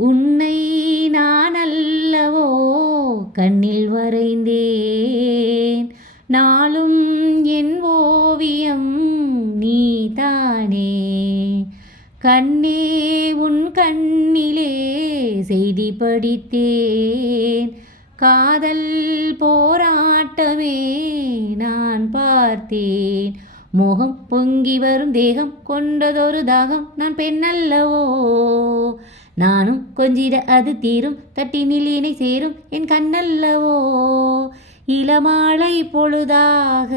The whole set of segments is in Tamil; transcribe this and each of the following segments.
உன்னை நான் அல்லவோ கண்ணில் வரைந்தேன். நாளும் என் ஓவியம் நீதானே. கண்ணே உன் கண்ணிலே செய்தி படித்தேன். காதல் போராட்டமே நான் பார்த்தேன். மோகம் பொங்கி வரும் தேகம் கொண்டதொரு தாகம் நான் பெண்ணல்லவோ. நானும் கொஞ்சிட அது தீரும் தட்டினில் இணை சேரும் என் கண்ணல்லவோ. இளமாலை பொழுதாக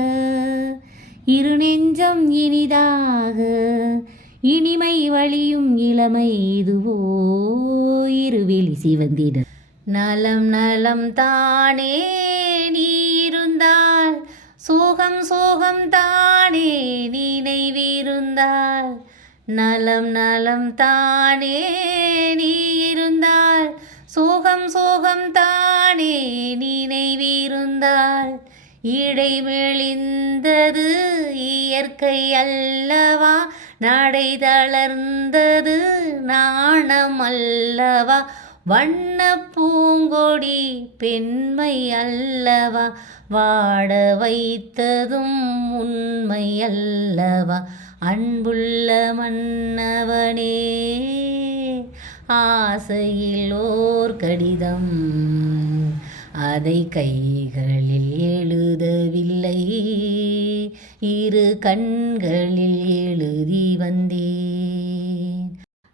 இரு நெஞ்சம் இனிதாக இனிமை வழியும் இளமை இதுவோ. இருவெளி சிவந்திட. நலம் நலம் தானே நீ இருந்தால் சோகம் சோகம் தானே நினைவிருந்தால் நலம் நலம் தானே நீ இருந்தால் சோகம் சோகம் தானே நினைவிருந்தால். இடை இடைமெளிந்தது இயற்கை அல்லவா? நடை தளர்ந்தது நாணம் அல்லவா? வண்ண பூங்கொடி பெண்மை அல்லவா? வாட வைத்ததும் உண்மை அல்லவா? அன்புள்ள மன்னவனே ஆசையில் ஓர் கடிதம். அதை கைகளில் எழுதவில்லை. இரு கண்களில் எழுதி வந்தே.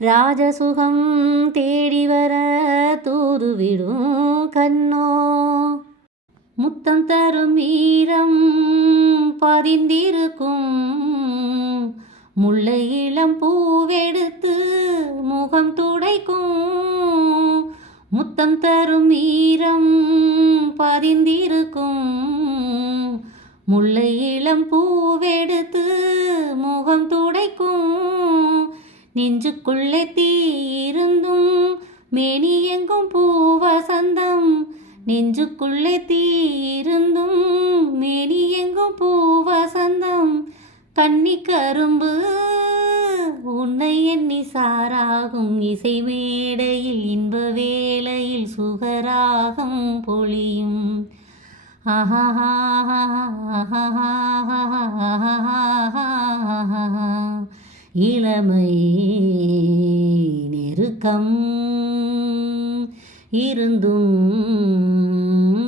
ராஜசுகம் தேடி வர தூதுவிடும் கண்ணோ. முத்தம் தரும் ஈரம் பதிந்திருக்கும். முல்லை இளம் பூவெடுத்து முகம் துடைக்கும். முத்தம் தரும் ஈரம் பதிந்திருக்கும். முல்லை இளம் பூவெடுத்து முகம் துடைக்கும். நெஞ்சுக்குள்ளே தீயிருந்தும் மேனி எங்கும் பூவசந்தம். நெஞ்சுக்குள்ளே தீயிருந்தும் மேனி எங்கும் பூவசந்தம். கன்னி கரும்பு உன்னை எண்ணி சாராகும் இசை மேடையில் இன்ப வேளையில் சுகராகம் பொழியும். ஆஹா இளமை நெருக்கம் இருந்தும்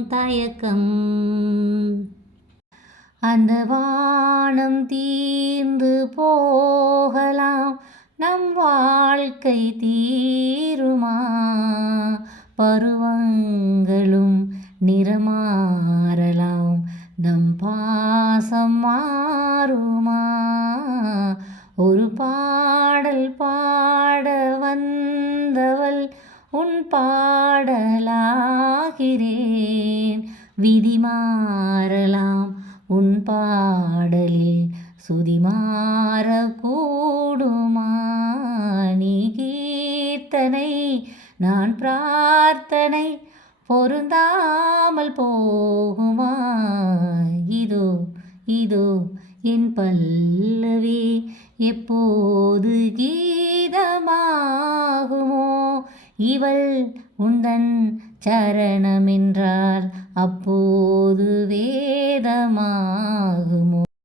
தயக்கம். அந்த வானம் தீர்ந்து போகலாம் நம் வாழ்க்கை தீருமா? பருவங்களும் நிறமாறலாம் நம் பாசம் மாறுமா? ஒரு பாடல் பாட வந்தவள் உன் பாடலாகிறேன். விதி மாறலாம் உன் பாடலில் சுதி மாறக்கூடுமானி கீர்த்தனை நான் பிரார்த்தனை பொருந்தாமல் போகுமா? இதோ இதோ என் பல்லவே எப்போது கீதமாகுமோ இவள் உந்தன் சரணமென்றால் அப்போது வேதமாகுமோ?